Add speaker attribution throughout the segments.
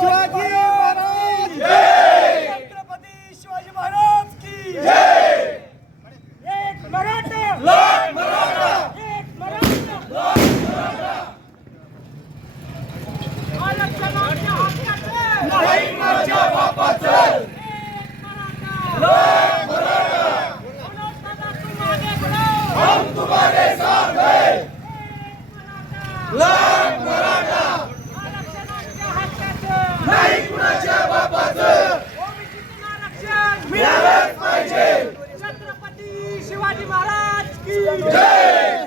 Speaker 1: शिवाजी महाराज छत्रपती शिवाजी महाराज की एक मराठा! लाख मराठा! एक मराठा! आरक्षणाच्या हक्काचं! नाही माझ्या बापाचं! एक मराठा! लाख मराठा! हम तुम्हारे साथ हैं। लाख मराठा आरक्षणाच्या हक्काचं नाही कुणाच्या बापाचं ओबीसीचं आरक्षण मिळालंच पाहिजे छत्रपती शिवाजी महाराज की जय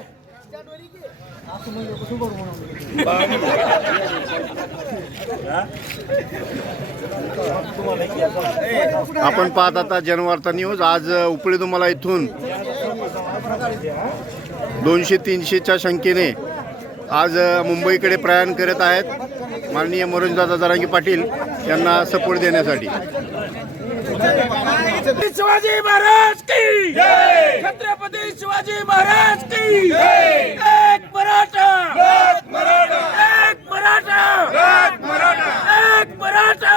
Speaker 2: आपण पाहत आता जनवार्ता न्यूज आज अ, उपळे तुम्हाला इथून दोनशे तीनशेच्या संख्येने आज मुंबईकडे प्रयाण करत आहेत माननीय मनोजदादा जरांगी पाटील यांना सपोर्ट देण्यासाठी.
Speaker 1: शिवाजी महाराज की छत्रपती शिवाजी महाराज की एक मराठा! मराठा एक मराठा एक मराठा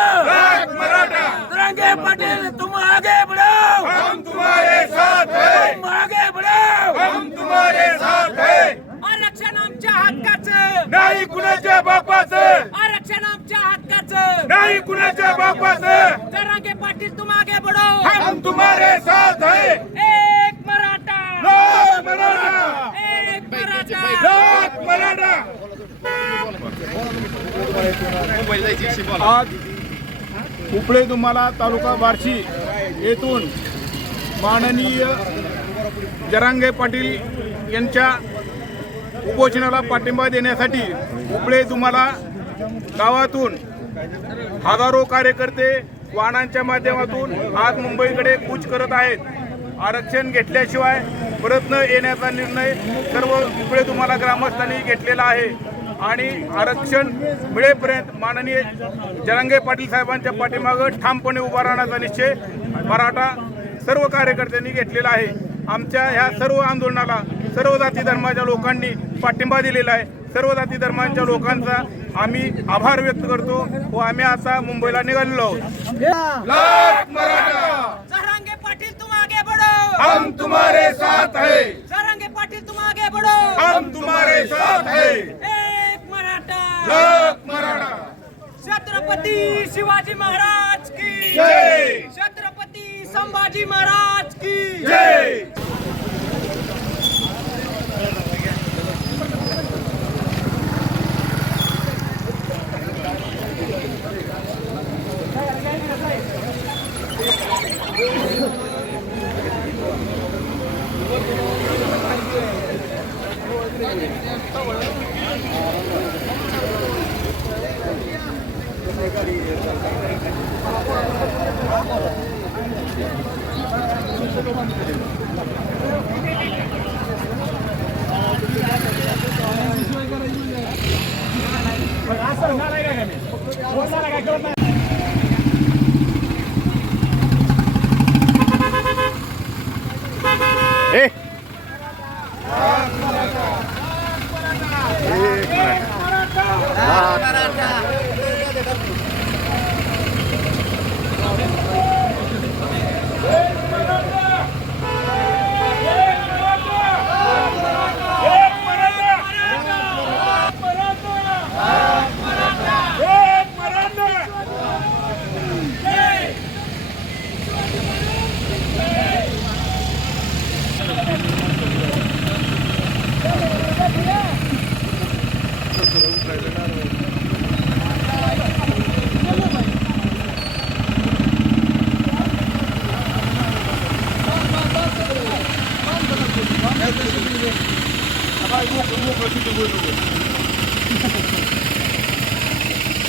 Speaker 1: एक मराठा तिरंगे पाटिल तुम आगे बढ़ो हम तुम्हारे साथ हैं तुम आगे बढ़ो हम तुम्हारे साथ हैं आरक्षण आमच्या हक्काचं
Speaker 3: नाही कुणाच्या बापाचं
Speaker 1: आरक्षण आमच्या हक्काचं
Speaker 3: नाही कुणाच्या बापाचं?
Speaker 1: जरांगे पाटील तुम आगे बढ़ो.
Speaker 3: हम तुम्हारे साथ है.
Speaker 1: एक मराठा.
Speaker 3: लाख मराठा.
Speaker 1: एक मराठा.
Speaker 3: मराठा. आज उपळे तुम्हाला तालुका बार्शी येथून माननीय जरांगे पाटील यांच्या उपोषणाला पाठिंबा देण्यासाठी उपळे तुम्हाला गावातून हजारो कार्यकर्ते वाहनांच्या माध्यमातून आज मुंबईकडे कूच करत आहेत. आरक्षण घेतल्याशिवाय परत न येण्याचा निर्णय सर्व इकडे तुम्हाला ग्रामस्थांनी घेतलेला आहे. आणि आरक्षण मिळेपर्यंत माननीय जरांगे पाटील साहेबांच्या पाठीमागं ठामपणे उभा राहण्याचा निश्चय मराठा सर्व कार्यकर्त्यांनी घेतलेला आहे. आमच्या ह्या सर्व आंदोलनाला सर्व जाती धर्माच्या लोकांनी पाठिंबा दिलेला आहे. सर्व जाती धर्मांच्या लोकांचा आम्ही आभार व्यक्त करतो व आम्ही आता मुंबईला निघालेलो आहोत. लाख मराठा.
Speaker 1: जरांगे पाटील तुम आगे बढ़ो.
Speaker 3: हम तुम्हारे साथ है.
Speaker 1: जरांगे पाटील तुम आगे बढ़ो.
Speaker 3: हम तुम्हारे साथ है.
Speaker 1: एक मराठा.
Speaker 3: लाख मराठा.
Speaker 1: छत्रपती शिवाजी महाराज की.
Speaker 3: जय.
Speaker 1: छत्रपती संभाजी महाराज की.
Speaker 3: जय.
Speaker 2: Gracias.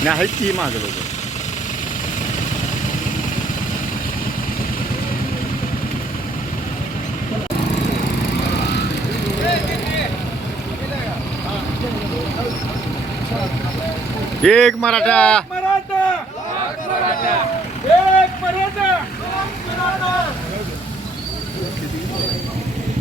Speaker 2: नाही आहेत की मागे लोक एक मराठा मराठा. एक मराठा.